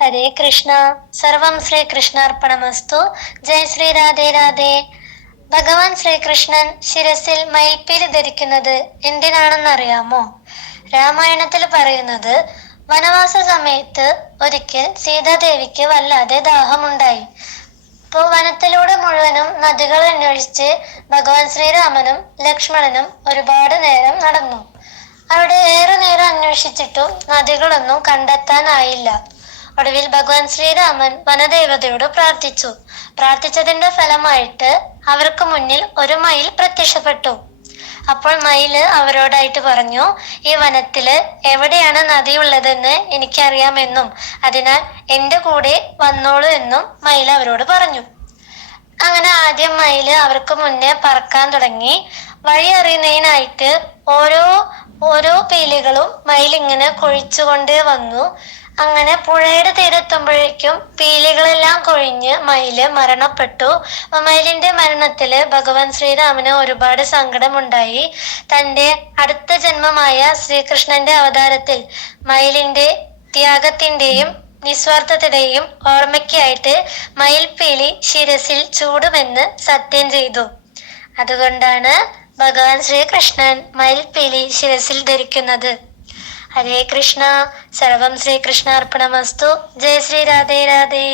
ഹരേ കൃഷ്ണ. സർവം ശ്രീകൃഷ്ണാർപ്പണമസ്തു. ജയ് ശ്രീ രാധേ രാധേ. ഭഗവാൻ ശ്രീകൃഷ്ണൻ ശിരസിൽ മയിൽപ്പീലി ധരിക്കുന്നത് എന്തിനാണെന്നറിയാമോ? രാമായണത്തിൽ പറയുന്നത്, വനവാസ സമയത്ത് ഒരിക്കൽ സീതാദേവിക്ക് വല്ലാതെ ദാഹമുണ്ടായി. അപ്പോൾ വനത്തിലൂടെ മുഴുവനും നദികൾ അന്വേഷിച്ച് ഭഗവാൻ ശ്രീരാമനും ലക്ഷ്മണനും ഒരുപാട് നേരം നടന്നു. അവിടെ ഏറെ നേരം അന്വേഷിച്ചിട്ടും നദികളൊന്നും കണ്ടെത്താനായില്ല. ഒടുവിൽ ഭഗവാൻ ശ്രീരാമൻ വനദേവതയോട് പ്രാർത്ഥിച്ചു. പ്രാർത്ഥിച്ചതിന്റെ ഫലമായിട്ട് അവർക്ക് മുന്നിൽ ഒരു മയിൽ പ്രത്യക്ഷപ്പെട്ടു. അപ്പോൾ മയില് അവരോടായിട്ട് പറഞ്ഞു, ഈ വനത്തില് എവിടെയാണ് നദി ഉള്ളതെന്ന് എനിക്കറിയാമെന്നും അതിനാൽ എന്റെ കൂടെ വന്നോളൂ എന്നും മയിൽ അവരോട് പറഞ്ഞു. അങ്ങനെ ആദ്യം മയില് അവർക്ക് മുന്നേ പറക്കാൻ തുടങ്ങി. വഴി അറിയുന്നതിനായിട്ട് ഓരോ ഓരോ പീലികളും മയിൽ ഇങ്ങനെ കൊഴിച്ചുകൊണ്ടേ വന്നു. അങ്ങനെ പുഴയുടെ തീരെത്തുമ്പോഴേക്കും പീലികളെല്ലാം കൊഴിഞ്ഞ് മയില് മരണപ്പെട്ടു. മയിലിന്റെ മരണത്തില് ഭഗവാൻ ശ്രീരാമന് ഒരുപാട് സങ്കടമുണ്ടായി. തന്റെ അടുത്ത ജന്മമായ ശ്രീകൃഷ്ണന്റെ അവതാരത്തിൽ മയിലിന്റെ ത്യാഗത്തിന്റെയും നിസ്വാർത്ഥതയുടെയും ഓർമ്മയ്ക്കായിട്ട് മയിൽപ്പീലി ശിരസിൽ ചൂടുമെന്ന് സത്യം ചെയ്തു. അതുകൊണ്ടാണ് ഭഗവാൻ ശ്രീകൃഷ്ണൻ മയിൽപ്പീലി ശിരസിൽ ധരിക്കുന്നത്. ഹരേ കൃഷ്ണ. സർവം ശ്രീകൃഷ്ണാർപ്പണമസ്തു. ജയ ശ്രീ രാധേ രാധേ.